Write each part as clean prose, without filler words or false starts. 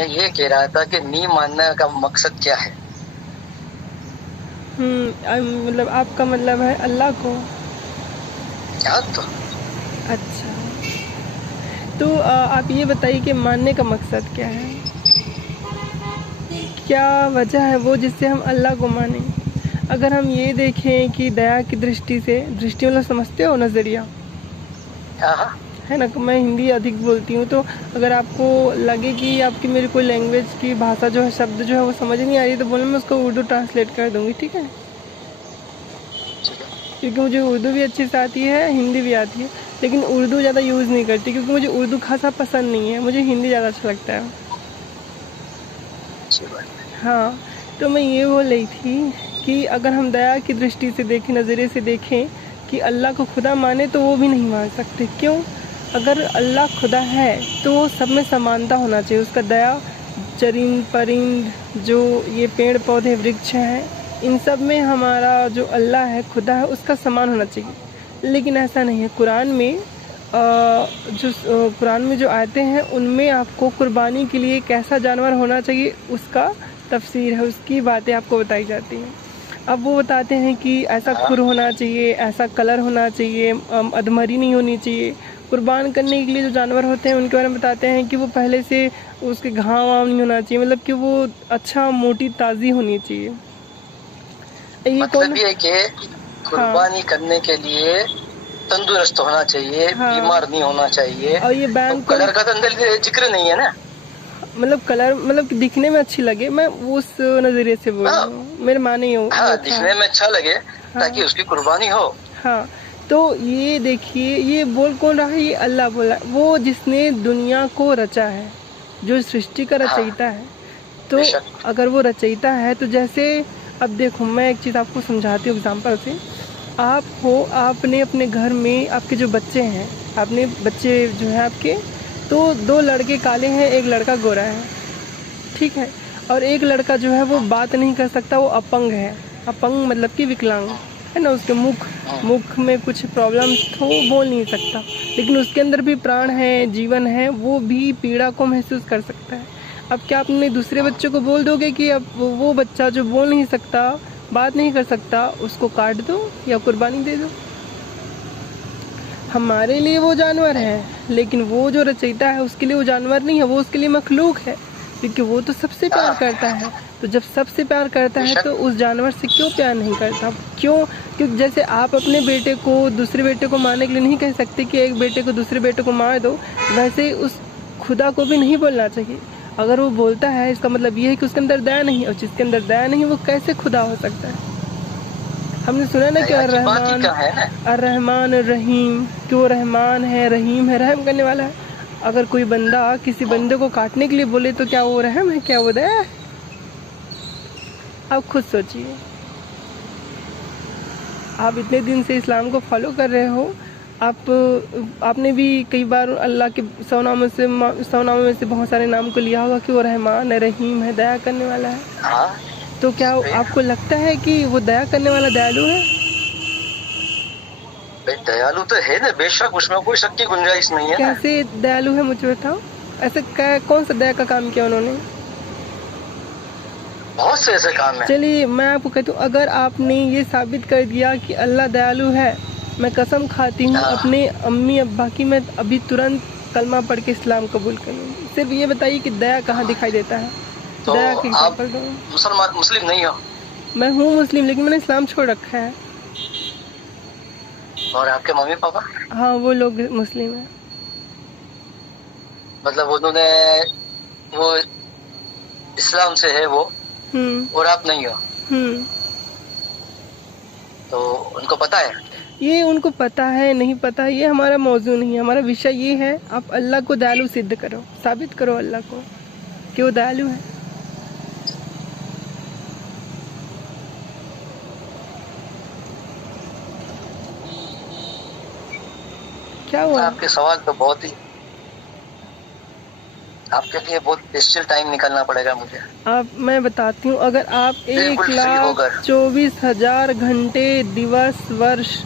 मैं ये कह रहा था कि नहीं मानने का मकसद क्या है? मतलब आपका मतलब है अल्लाह को। हाँ तो अच्छा, तो आप ये बताइए कि मानने का मकसद क्या है? क्या वजह है वो जिससे हम अल्लाह को मानें? अगर हम ये देखें कि दया की दृष्टि से, दृष्टि मतलब समझते हो नज़रिया, हाँ हाँ है ना? मैं हिंदी अधिक बोलती हूँ, तो अगर आपको लगे कि आपकी मेरी कोई लैंग्वेज की भाषा जो है, शब्द जो है वो समझ नहीं आ रही, तो बोलो, मैं उसको उर्दू ट्रांसलेट कर दूँगी, ठीक है? ठीक है। क्योंकि मुझे उर्दू भी अच्छी से आती है, हिंदी भी आती है, लेकिन उर्दू ज़्यादा यूज़ नहीं करती क्योंकि मुझे उर्दू खासा पसंद नहीं है, मुझे हिंदी ज़्यादा अच्छा लगता है। अच्छी बात है। हाँ, तो मैं ये बोल रही थी कि अगर हम दया की दृष्टि से देखें, नज़रिए से देखें कि अल्लाह को खुदा माने, तो वो भी नहीं मान सकते। क्यों? अगर अल्लाह खुदा है तो वो सब में समानता होना चाहिए, उसका दया चरिंद परिंद, जो ये पेड़ पौधे वृक्ष हैं, इन सब में हमारा जो अल्लाह है, खुदा है, उसका समान होना चाहिए। लेकिन ऐसा नहीं है। कुरान में जो आयतें हैं उनमें आपको कुर्बानी के लिए कैसा जानवर होना चाहिए उसका तफसीर है, उसकी बातें आपको बताई जाती हैं। अब वो बताते हैं कि ऐसा हाँ खुर होना चाहिए, ऐसा कलर होना चाहिए, अधमरी नहीं होनी चाहिए। कुर्बान करने के लिए जो जानवर होते हैं उनके बारे में बताते हैं कि वो पहले से उसके घाव वाव नहीं होना चाहिए, मतलब कि वो अच्छा मोटी ताज़ी होनी चाहिए। ये मतलब कौन? ये है कि हाँ कुर्बानी करने के लिए तंदुरुस्त होना चाहिए, हाँ। बीमार नहीं होना चाहिए। और ये तो बैन कौन? कलर का तो अंदर जिक्र नहीं है ना? मतलब कलर, मतलब कि दिखने में अच्छी लगे, मैं उस नज़रिए से बोल रही हाँ हूँ, मेरे माने वो हाँ, था। दिखने में अच्छा लगे ताकि हाँ उसकी कुर्बानी हो। हाँ। तो ये देखिए, ये बोल कौन रहा है? ये अल्लाह बोला, वो जिसने दुनिया को रचा है, जो सृष्टि का हाँ रचयिता है। तो बेशक। अगर वो रचयिता है तो जैसे, अब देखो मैं एक चीज़ आपको समझाती हूँ एग्जांपल से। आप हो, आपने अपने घर में आपके जो बच्चे हैं, आपने बच्चे जो हैं आपके, तो दो लड़के काले हैं, एक लड़का गोरा है, ठीक है? और एक लड़का जो है वो बात नहीं कर सकता, वो अपंग है। अपंग मतलब कि विकलांग, है ना? उसके मुख में कुछ प्रॉब्लम तो वो बोल नहीं सकता, लेकिन उसके अंदर भी प्राण है, जीवन है, वो भी पीड़ा को महसूस कर सकता है। अब क्या अपने दूसरे बच्चों को बोल दोगे कि अब वो बच्चा जो बोल नहीं सकता, बात नहीं कर सकता, उसको काट दो या कुर्बानी दे दो? हमारे लिए वो जानवर नहीं, है, लेकिन वो जो रचयिता है उसके लिए वो जानवर नहीं है, वो उसके लिए मखलूक है, क्योंकि वो तो सबसे प्यार हाँ करता है। तो जब सबसे प्यार करता है बेशक। तो उस जानवर से क्यों प्यार नहीं करता? क्यों? क्योंकि जैसे आप अपने बेटे को दूसरे बेटे को मारने के लिए नहीं कह सकते कि एक बेटे को दूसरे बेटे को मार दो, वैसे ही उस खुदा को भी नहीं बोलना चाहिए। अगर वो बोलता है इसका मतलब ये है कि उसके अंदर दया नहीं है, और जिसके अंदर दया नहीं वो कैसे खुदा हो सकता है? हमने सुना ना कि दया की बात ही कहाँ है ना? अर्रहमान रहीम, कि वो रहमान है, रहीम है, रहम करने वाला है। अगर कोई बंदा किसी बंदे को काटने के लिए बोले तो क्या वो रहम है? क्या वो दया है? आप खुद सोचिए। आप इतने दिन से इस्लाम को फॉलो कर रहे हो, आपने भी कई बार अल्लाह के 100 नामों में से बहुत सारे नाम को लिया होगा कि वो रहमान है, रहीम है, दया करने वाला है। हाँ तो क्या सही है। आपको लगता है कि वो दया करने वाला दयालु है? भाई दयालु तो है ना, बेशक, उसमें कोई शक की गुंजाइश नहीं है ना। कैसे दयालु है, मुझे बताओ। ऐसे क्या, कौन सा दया का काम किया उन्होंने? बहुत से ऐसे काम है। चलिए मैं आपको कहती हूँ, अगर आपने ये साबित कर दिया कि अल्लाह दयालु है, मैं कसम खाती हूँ हाँ अपने अम्मी अब्बा की, मैं अभी तुरंत कलमा पढ़ के इस्लाम कबूल कर लूँगी। सिर्फ ये बताइए कि दया कहाँ दिखाई देता है? तो दया के आप एग्जाम्पल दो। मुसलिम नहीं हो? मैं हूँ मुस्लिम, लेकिन मैंने इस्लाम छोड़ रखा है। और आपके मम्मी पापा? हाँ, वो लोग मुस्लिम हैं। मतलब उन्होंने, वो इस्लाम से है वो, हम्म और आप नहीं हो, हम्म तो उनको पता है? ये उनको पता है नहीं पता है, ये हमारा मौजू नहीं है। हमारा विषय ये है, आप अल्लाह को दयालु सिद्ध करो, साबित करो अल्लाह को कि वो दयालु है। क्या हुआ? आपके सवाल तो बहुत ही, आपके लिए बहुत स्पेशल टाइम निकालना पड़ेगा मुझे। मैं बताती हूँ, अगर आप एक बिल्कुल फ्री लाख होकर। चौबीस हजार घंटे, दिवस, वर्ष,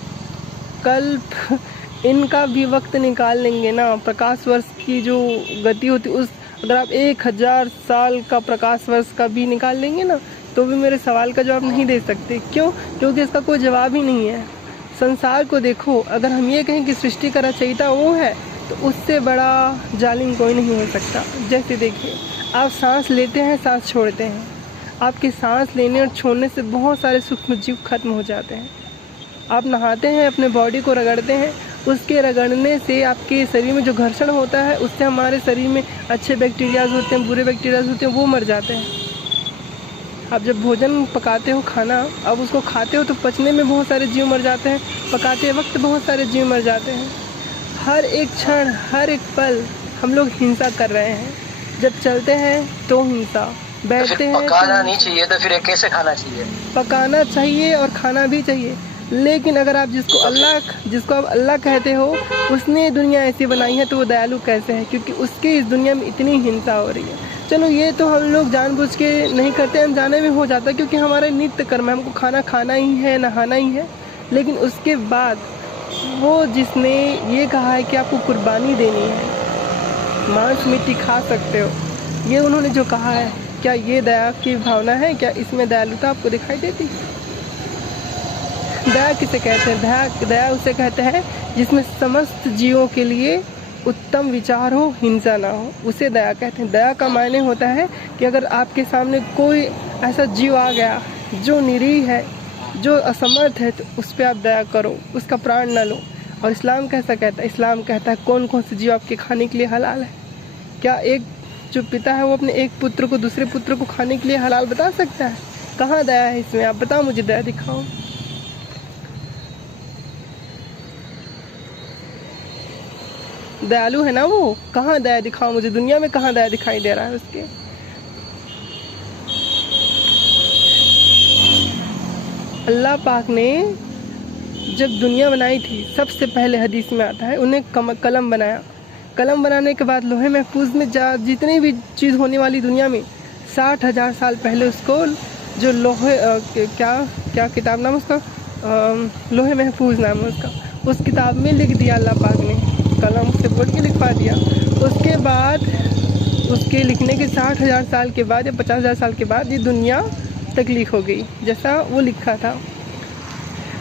कल्प, इनका भी वक्त निकाल लेंगे ना, प्रकाश वर्ष की जो गति होती उस अगर आप 1000 साल का प्रकाश वर्ष का भी निकाल लेंगे ना, तो भी मेरे सवाल का जवाब नहीं दे सकते। क्यों? क्योंकि इसका कोई जवाब ही नहीं है। संसार को देखो, अगर हम ये कहें कि सृष्टि का रचयिता वो है, तो उससे बड़ा जालिम कोई नहीं हो सकता। जैसे देखिए, आप सांस लेते हैं, सांस छोड़ते हैं, आपके सांस लेने और छोड़ने से बहुत सारे सूक्ष्म जीव खत्म हो जाते हैं। आप नहाते हैं, अपने बॉडी को रगड़ते हैं, उसके रगड़ने से आपके शरीर में जो घर्षण होता है, उससे हमारे शरीर में अच्छे बैक्टीरियाज होते हैं, बुरे बैक्टीरियाज होते हैं, वो मर जाते हैं। आप जब भोजन पकाते हो, खाना, अब उसको खाते हो तो पचने में बहुत सारे जीव मर जाते हैं, पकाते वक्त बहुत सारे जीव मर जाते हैं। हर एक क्षण, हर एक पल हम लोग हिंसा कर रहे हैं। जब चलते हैं तो हिंसा, बैठते हैं पकाना नहीं चाहिए, तो फिर ये कैसे खाना चाहिए? पकाना चाहिए और खाना भी चाहिए, लेकिन अगर आप जिसको आप अल्लाह कहते हो, उसने दुनिया ऐसी बनाई है, तो वो दयालु कैसे है? क्योंकि उसके इस दुनिया में इतनी हिंसा हो रही है। चलो ये तो हम लोग जानबूझ के नहीं करते, हम जाने में हो जाता है, क्योंकि हमारा नित्य कर्म है, हमको खाना खाना ही है, नहाना ही है। लेकिन उसके बाद वो जिसने ये कहा है कि आपको कुर्बानी देनी है, मांस मिट्टी खा सकते हो, ये उन्होंने जो कहा है, क्या ये दया की भावना है? क्या इसमें दयालुता आपको दिखाई देती है? दया किसे कहते हैं? दया उसे कहते हैं जिसमें समस्त जीवों के लिए उत्तम विचार हो, हिंसा ना हो, उसे दया कहते हैं। दया का मायने होता है कि अगर आपके सामने कोई ऐसा जीव आ गया जो निरीह है, जो असमर्थ है, तो उस पर आप दया करो, उसका प्राण न लो। और इस्लाम कैसा कहता है? इस्लाम कहता है कौन कौन से जीव आपके खाने के लिए हलाल है? क्या एक जो पिता है वो अपने एक पुत्र को दूसरे पुत्र को खाने के लिए हलाल बता सकता है? कहाँ दया है इसमें? आप बताओ, मुझे दया दिखाओ। दयालु है ना वो? कहाँ दया दिखाओ मुझे, दुनिया में कहाँ दया दिखाई दे रहा है उसके? अल्लाह पाक ने जब दुनिया बनाई थी, सबसे पहले हदीस में आता है, उन्हें कलम बनाया। कलम बनाने के बाद लोहे महफूज में जितनी भी चीज़ होने वाली दुनिया में, 60,000 साल पहले उसको जो लोहे क्या किताब नाम उसका, लोहे महफूज नाम है उसका, उस किताब में लिख दिया अल्लाह पाक ने, कलम से बोल के लिखवा दिया। उसके बाद उसके लिखने के 60,000 साल के बाद या 50,000 साल के बाद ये दुनिया तख्लीक हो गई, जैसा वो लिखा था।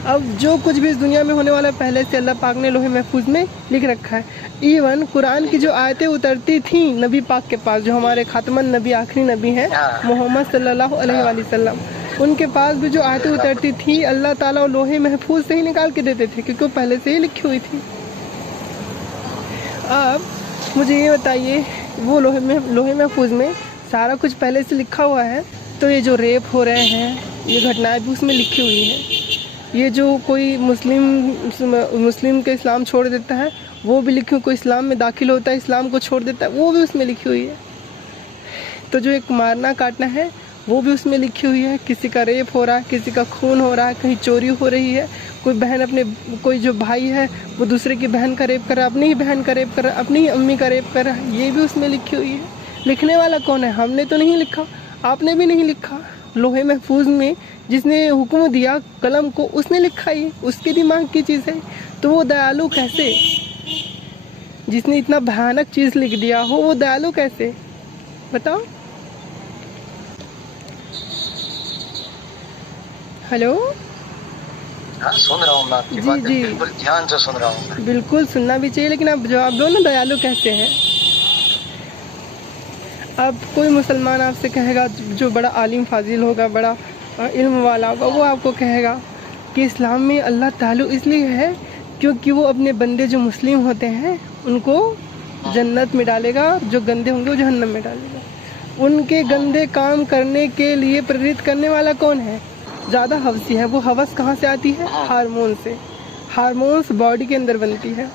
अब जो कुछ भी इस दुनिया में होने वाला है, पहले से अल्लाह पाक ने लोहे महफूज में लिख रखा है। इवन कुरान की जो आयतें उतरती थी नबी पाक के पास, जो हमारे खातमन नबी, आखिरी नबी हैं मोहम्मद सल्लल्लाहु अलैहि वसल्लम, उनके पास भी जो आयतें उतरती थी, अल्लाह ताला लोहे महफूज से ही निकाल के देते थे, क्योंकि वो पहले से ही लिखी हुई थी। अब मुझे ये बताइए, वो लोहे महफूज में सारा कुछ पहले से लिखा हुआ है, तो ये जो रेप हो रहे हैं, ये घटनाएं भी उसमें लिखी हुई हैं। ये जो कोई मुस्लिम के इस्लाम छोड़ देता है, वो भी लिखी हुई, कोई इस्लाम में दाखिल होता है, इस्लाम को छोड़ देता है, वो भी उसमें लिखी हुई है। तो जो एक मारना काटना है, वो भी उसमें लिखी हुई है। किसी का रेप हो रहा है, किसी का खून हो रहा है, कहीं चोरी हो रही है, कोई जो भाई है वो दूसरे की बहन का रेप कर रहा है, अपनी ही बहन का रेप कर रहा है, अपनी ही अम्मी का रेप कर रहा है, ये भी उसमें लिखी हुई है। लिखने वाला कौन है? हमने तो नहीं लिखा, आपने भी नहीं लिखा। लोहे महफूज में जिसने हुक्म दिया कलम को, उसने लिखा ही, उसके दिमाग की चीज़ है। तो वो दयालु कैसे? जिसने इतना भयानक चीज़ लिख दिया हो, वो दयालु कैसे? बताओ। हेलो, हाँ, सुन रहा हूँ मैं आपकी बात, बिल्कुल ध्यान से सुन रहा हूँ। बिल्कुल सुनना भी चाहिए, लेकिन आप जवाब दो ना, दयालु कैसे हैं? अब कोई मुसलमान आपसे कहेगा, जो बड़ा आलिम फाजिल होगा, बड़ा इल्म वाला होगा, वो आपको कहेगा कि इस्लाम में अल्लाह ताला इसलिए है क्योंकि वो अपने बंदे जो मुस्लिम होते हैं उनको जन्नत में डालेगा, जो गंदे होंगे वो जहन्नम में डालेगा। उनके गंदे काम करने के लिए प्रेरित करने वाला कौन है? ज़्यादा हवसी है। वो हवस कहाँ से आती है? हार्मोन से। हार्मोन्स बॉडी के अंदर बनती है,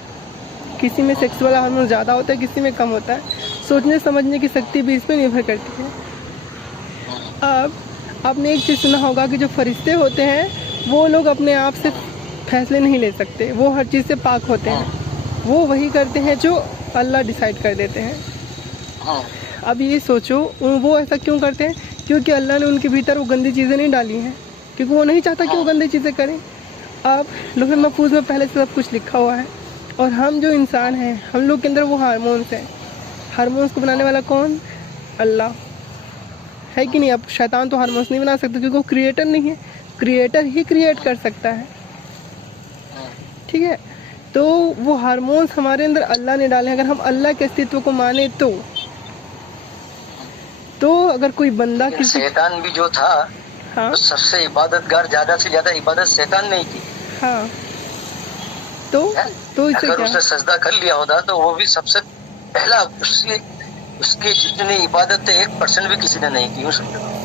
किसी में सेक्सुअल हार्मोन ज़्यादा होता है, किसी में कम होता है। सोचने समझने की शक्ति भी इस पर निर्भर करती है। अब आपने एक चीज़ सुना होगा कि जो फरिश्ते होते हैं वो लोग अपने आप से फैसले नहीं ले सकते, वो हर चीज़ से पाक होते हैं, वो वही करते हैं जो अल्लाह डिसाइड कर देते हैं। अब ये सोचो, वो ऐसा क्यों करते हैं? क्योंकि अल्लाह ने उनके भीतर वो गंदी चीज़ें नहीं डाली हैं, क्योंकि वो नहीं चाहता कि वो गंदी चीज़ें करें। अब लोहे महफूज में पहले से सब कुछ लिखा हुआ है, और हम जो इंसान हैं, हम लोग के अंदर वो हार्मोन्स हैं। हार्मोन्स को बनाने वाला कौन? अल्लाह, है कि नहीं? अब शैतान तो हार्मोन्स नहीं बना सकता क्योंकि वो क्रिएटर नहीं है, क्रिएटर ही क्रिएट कर सकता है, ठीक है। तो वो हार्मोन्स हमारे अंदर अल्लाह ने डाले। अगर हम अल्लाह के अस्तित्व को माने तो अगर कोई बंदा किसी शैतान भी जो था, हाँ, तो सबसे इबादतगार ज्यादा से ज्यादा इबादत शैतान नहीं की, हाँ, तो इससे अगर क्या? उसने सजदा कर लिया होता तो वो भी सबसे पहला, उसके जितनी इबादत थे 1% भी किसी ने नहीं की।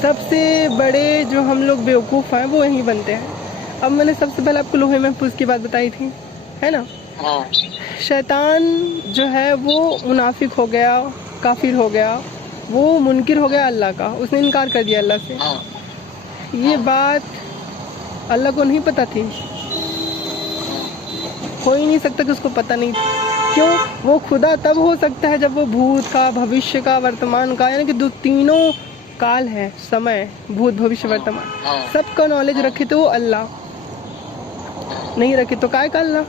सबसे बड़े जो हम लोग बेवकूफ़ हैं वो यहीं बनते हैं। अब मैंने सबसे पहले आपको लोहे महफूज की बात बताई थी, है ना? शैतान जो है वो मुनाफिक हो गया, काफिर हो गया, वो मुनकिर हो गया अल्लाह का, उसने इनकार कर दिया अल्लाह से। ये बात अल्लाह को नहीं पता थी, हो ही नहीं सकता कि उसको पता नहीं था। क्यों? वो खुदा तब हो सकता है जब वो भूत का, भविष्य का, वर्तमान का, यानी कि दो तीनों काल है, समय, भूत, भविष्य, वर्तमान, सबका नॉलेज रखे तो वो अल्लाह, नहीं रखे तो काय का अल्लाह।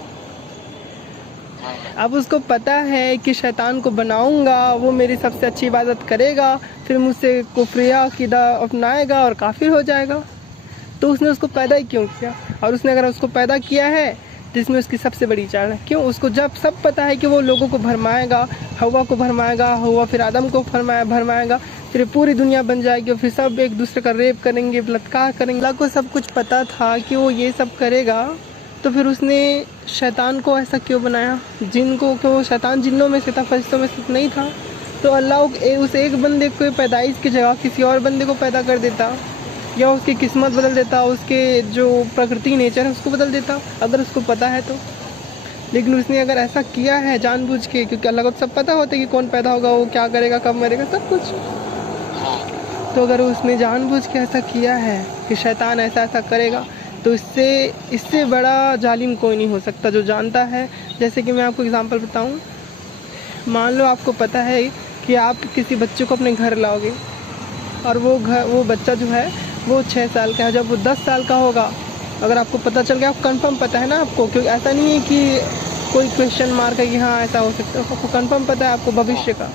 अब उसको पता है कि शैतान को बनाऊंगा, वो मेरी सबसे अच्छी इबादत करेगा, फिर मुझसे कुफ्रिया अकीदा अपनाएगा और काफिर हो जाएगा। तो उसने उसको पैदा ही क्यों किया? और उसने अगर उसको पैदा किया है तो इसमें उसकी सबसे बड़ी चाल है। क्यों? उसको जब सब पता है कि वो लोगों को भरमाएगा, हवा को भरमाएगा, हवा फिर आदम को भरमाएगा, फिर पूरी दुनिया बन जाएगी, फिर सब एक दूसरे का रेप करेंगे, बलात्कार करेंगे। अल्लाह को सब कुछ पता था कि वो ये सब करेगा, तो फिर उसने शैतान को ऐसा क्यों बनाया? जिन को, क्यों? शैतान जिन्नों में से था, फरिश्तों में से नहीं था। तो अल्लाह उस एक बंदे को पैदाइश की जगह किसी और बंदे को पैदा कर देता, या उसकी किस्मत बदल देता, उसके जो प्रकृति नेचर है उसको बदल देता, अगर उसको पता है तो। लेकिन उसने अगर ऐसा किया है जानबूझ के, क्योंकि अल्लाह को सब पता होता है कि कौन पैदा होगा, वो क्या करेगा, कब मरेगा, सब कुछ। तो अगर उसने जानबूझ के ऐसा किया है कि शैतान ऐसा ऐसा करेगा, तो इससे बड़ा जालिम कोई नहीं हो सकता जो जानता है। जैसे कि मैं आपको एग्जांपल बताऊं, मान लो आपको पता है कि आप किसी बच्चे को अपने घर लाओगे, और वो बच्चा जो है वो 6 साल का है। जब वो 10 साल का होगा, अगर आपको पता चल गया, आपको कंफर्म पता है ना आपको, क्योंकि ऐसा नहीं है कि कोई क्वेश्चन मार्क है कि हाँ ऐसा हो सकता है, आपको कंफर्म पता है आपको भविष्य का,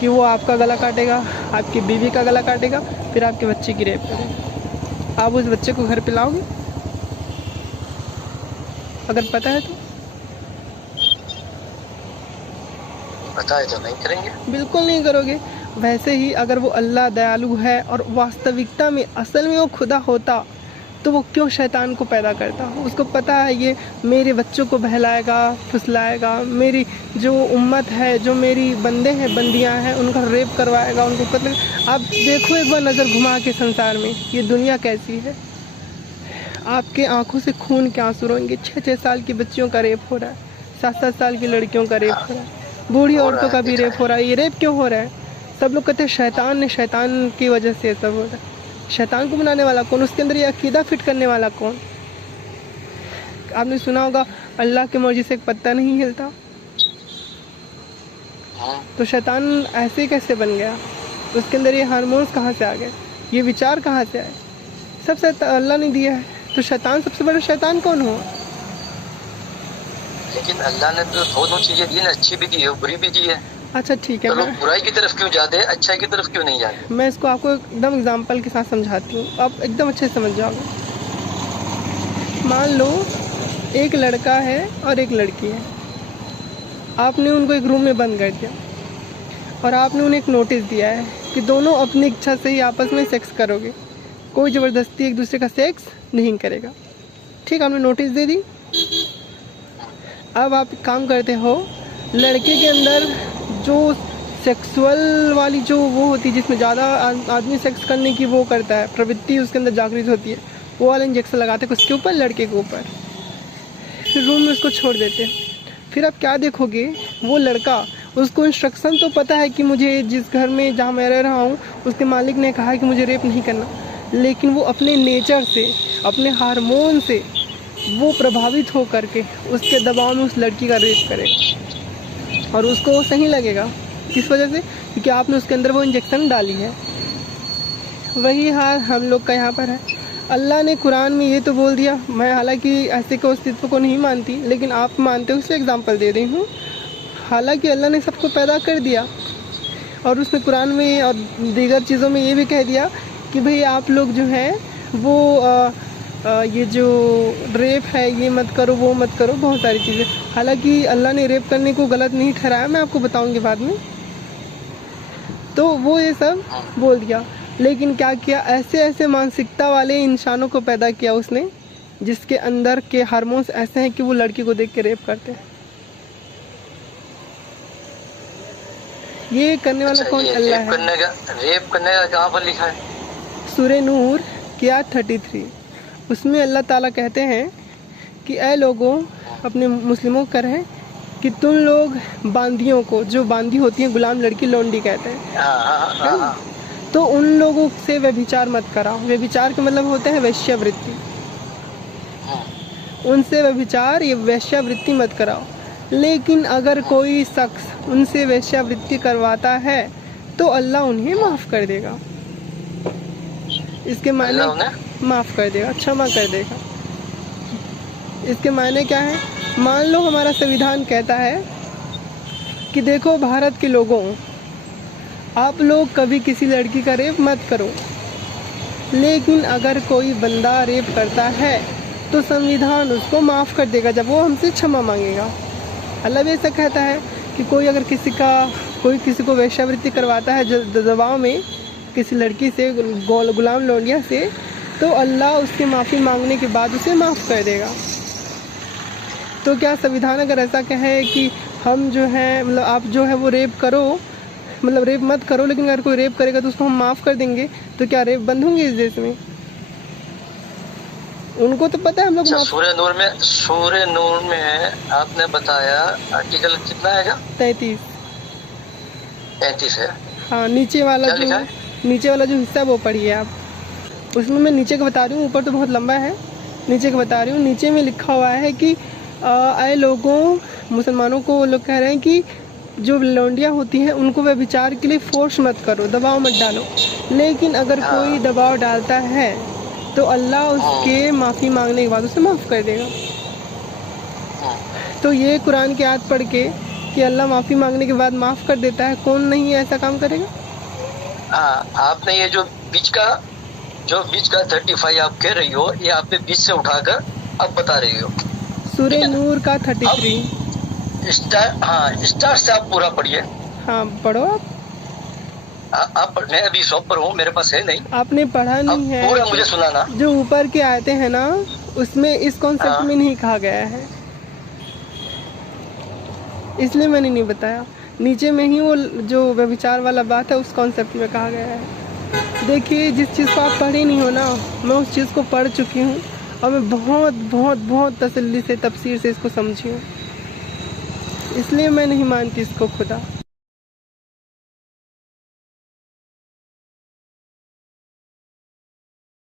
कि वो आपका गला काटेगा, आपकी बीवी का गला काटेगा, फिर आपके बच्चे की रेप करेगा। आप उस बच्चे को घर पे लाओगे अगर पता है तो? पता है तो नहीं करेंगे, बिल्कुल नहीं करोगे। वैसे ही अगर वो अल्लाह दयालु है और वास्तविकता में असल में वो खुदा होता, तो वो क्यों शैतान को पैदा करता? उसको पता है ये मेरे बच्चों को बहलाएगा, फुसलाएगा, मेरी जो उम्मत है, जो मेरी बंदे हैं, बंदियां हैं, उनका रेप करवाएगा, उनको कत्ल। आप देखो एक बार नज़र घुमा के संसार में, ये दुनिया कैसी है। आपके आंखों से खून के आंसू रोएंगे। 6-6 साल की बच्चियों का रेप हो रहा है, 7-7 साल की लड़कियों का रेप हो रहा है, बूढ़ी औरतों का भी रेप हो रहा है। ये रेप क्यों हो रहा है? सब लोग कहते हैं शैतान की वजह से सब हो रहा है। शैतान को बनाने वाला कौन? उसके अंदर ये अकीदा फिट करने वाला कौन? आपने सुना होगा अल्लाह की मर्जी से एक पत्ता नहीं हिलता। तो शैतान ऐसे कैसे बन गया? उसके अंदर ये हार्मोन्स कहाँ से आ गए? ये विचार कहाँ से आए? सब अल्लाह ने दिया है। तो शैतान, सबसे बड़ा शैतान कौन हो? लेकिन अल्लाह ने तो दोनों चीजें दी ना, अच्छी भी दी है, बुरी भी दी है। अच्छा ठीक है, तो लोग बुराई की तरफ क्यों जाते हैं, अच्छाई की तरफ क्यों नहीं जाते? मैं इसको आपको एकदम एग्जांपल के साथ समझाती हूँ, आप एकदम अच्छे से समझ जाओगे। मान लो एक लड़का है और एक लड़की है, आपने उनको एक रूम में बंद कर दिया और आपने उन्हें एक नोटिस दिया है कि दोनों अपनी इच्छा से ही आपस में सेक्स करोगे, कोई ज़बरदस्ती एक दूसरे का सेक्स नहीं करेगा। ठीक, आपने नोटिस दे दी। अब आप काम करते हो, लड़के के अंदर जो सेक्सुअल वाली जो वो होती है, जिसमें ज़्यादा आदमी सेक्स करने की वो करता है, प्रवृत्ति उसके अंदर जागृत होती है, वो वाला इंजेक्शन लगाते हैं उसके ऊपर, लड़के के ऊपर, फिर रूम में उसको छोड़ देते हैं। फिर आप क्या देखोगे, वो लड़का, उसको इंस्ट्रक्शन तो पता है कि मुझे जिस घर में जहाँ मैं रह रहा हूँ उसके मालिक ने कहा है कि मुझे रेप नहीं करना, लेकिन वो अपने नेचर से, अपने हार्मोन से वो प्रभावित हो करके उसके दबाव में उस लड़की का रेप करेगा और उसको वो सही लगेगा। किस वजह से? क्योंकि आपने उसके अंदर वो इंजेक्शन डाली है। वही हाल हम लोग का यहाँ पर है। अल्लाह ने कुरान में ये तो बोल दिया, मैं हालांकि ऐसे के अस्तित्व को नहीं मानती, लेकिन आप मानते हो इसलिए एग्जाम्पल दे रही हूँ। हालांकि अल्लाह ने सबको पैदा कर दिया, और उसने कुरान में और दीगर चीज़ों में ये भी कह दिया कि भाई आप लोग जो हैं वो ये जो रेप है ये मत करो, वो मत करो, बहुत सारी चीज़ें। हालांकि अल्लाह ने रेप करने को गलत नहीं ठहराया, मैं आपको बताऊंगी बाद में। तो वो ये सब बोल दिया, लेकिन क्या किया, ऐसे ऐसे मानसिकता वाले इंसानों को पैदा किया उसने जिसके अंदर के हार्मोन्स ऐसे हैं कि वो लड़की को देख के रेप करते हैं। ये करने वाला कौन? अल्लाह है। रेप करने का कहाँ पर लिखा है? सूरह नूर की आयत 33, उसमें अल्लाह ताला कहते हैं कि ऐ लोगों, अपने मुस्लिमों को करें कि तुम लोग बांदियों को, जो बांदी होती हैं गुलाम लड़की, लोंडी कहते हैं, तो उन लोगों से व्यभिचार मत कराओ। व्यभिचार का मतलब होता है वैश्यावृत्ति। उनसे व्यभिचार, ये वैश्यावृत्ति मत कराओ। लेकिन अगर कोई शख्स उनसे वैश्यावृत्ति करवाता है तो अल्लाह उन्हें माफ़ कर देगा। इसके मायने माफ़ कर देगा, क्षमा कर देगा। इसके मायने क्या है? मान लो हमारा संविधान कहता है कि देखो भारत के लोगों, आप लोग कभी किसी लड़की का रेप मत करो, लेकिन अगर कोई बंदा रेप करता है तो संविधान उसको माफ़ कर देगा जब वो हमसे क्षमा मांगेगा। अल्लाह भी ऐसा कहता है कि कोई अगर कोई किसी को वेश्यावृत्ति करवाता है दबाव में किसी लड़की से, गुलाम लौंडिया से, तो अल्लाह उससे माफ़ी मांगने के बाद उसे माफ़ कर देगा। तो क्या संविधान अगर ऐसा कहे कि हम जो है, मतलब आप जो है वो रेप करो, मतलब रेप मत करो, लेकिन अगर कोई रेप करेगा तो उसको हम माफ़ कर देंगे, तो क्या रेप बंद होंगे इस देश में? उनको तो पता है हम लोग। सूरह नूर में आपने बताया आर्टिकल कितना है? 33 है। हाँ, नीचे वाला जो हिस्सा है वो पढ़िए आप। उसमें मैं नीचे का बता रही हूँ, ऊपर तो बहुत लंबा है, नीचे का बता रही हूँ। नीचे में लिखा हुआ है कि आए लोगों, मुसलमानों को वो लोग कह रहे हैं कि जो लौंडियाँ होती हैं उनको व्यभिचार के लिए फोर्स मत करो, दबाव मत डालो, लेकिन अगर कोई दबाव डालता है तो अल्लाह उसके माफ़ी मांगने के बाद उसे माफ़ कर देगा। तो ये कुरान की आयत पढ़ के कि अल्लाह माफ़ी मांगने के बाद माफ़ कर देता है, कौन नहीं ऐसा काम करेगा? आपने ये जो बीच का 35 आप कह रही हो, ये आपने बीच से उठाकर अब बता रही हो। सूरह नूर का 33 स्टार्ट से आप पूरा पढ़िए। हाँ, पढ़ो आप। मैं अभी शॉप पर हूँ, मेरे पास है नहीं। आपने पढ़ा नहीं है? पूरा मुझे सुनाना। जो ऊपर के आयतें हैं ना, उसमें इस कॉन्सेप्ट में नहीं कहा गया है, इसलिए मैंने नहीं बताया। नीचे में ही वो जो व्यभिचार वाला बात है उस कॉन्सेप्ट में कहा गया है। देखिए, जिस चीज़ को आप पढ़े नहीं हो ना, मैं उस चीज़ को पढ़ चुकी हूँ और मैं बहुत बहुत बहुत तसल्ली से, तफसीर से इसको समझी हूँ, इसलिए मैं नहीं मानती इसको खुदा।